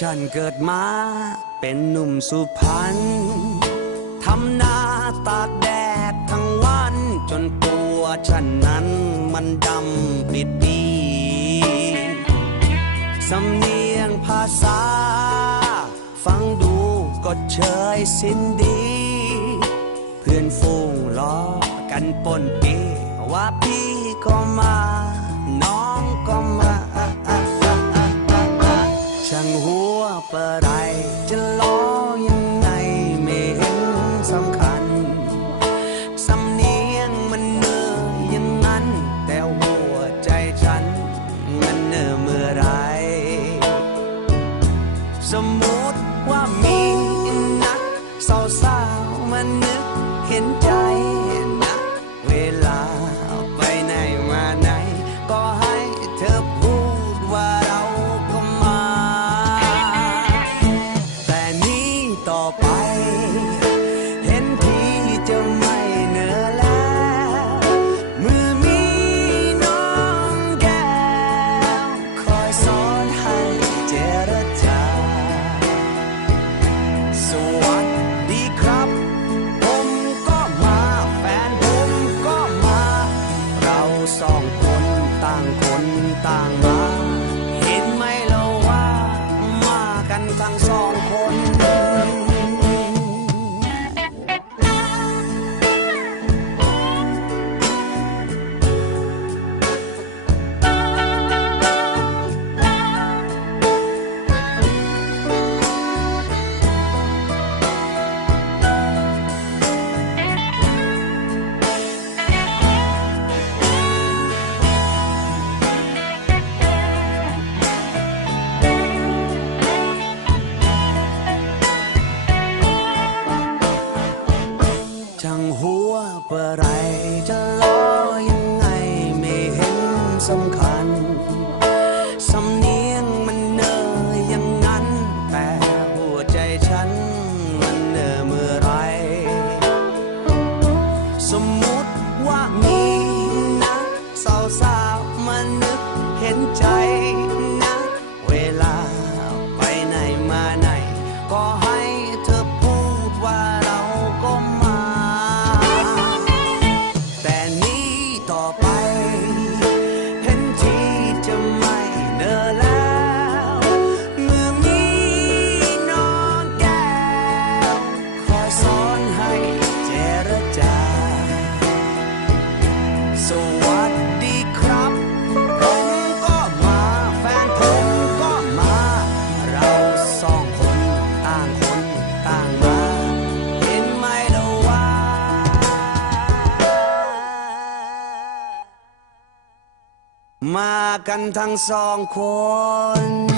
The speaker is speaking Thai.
ฉันเกิดมาเป็นหนุ่มสุพรรณทำนาตากแดดทั้งวัน จนตัวฉันนั้นมันดำปิดดีสำเนียงภาษา ฟังดูก็เชยสิ้นดี เพื่อนฝูงล้อกันปนปีว่าพี่ก็มา น้องก็ เปิดไร จะล้อยังไงไม่เห็นสำคัญ สำเนียงมันเนออย่างนั้น แต่หัวใจฉัน มันเนอเมื่อไร สมมติว่ามีนักสาวสาวๆมานึกเห็นใจ หัวเพื่อไรจะล้อยังไงไม่เห็นสำคัญ สำเนียงมันเนออย่างนั้น แต่หัวใจฉันมันเนอเมื่อไร สมมุติว่ามีนะสาวสาวๆมานึกเห็นใจ มากันทั้งสองคน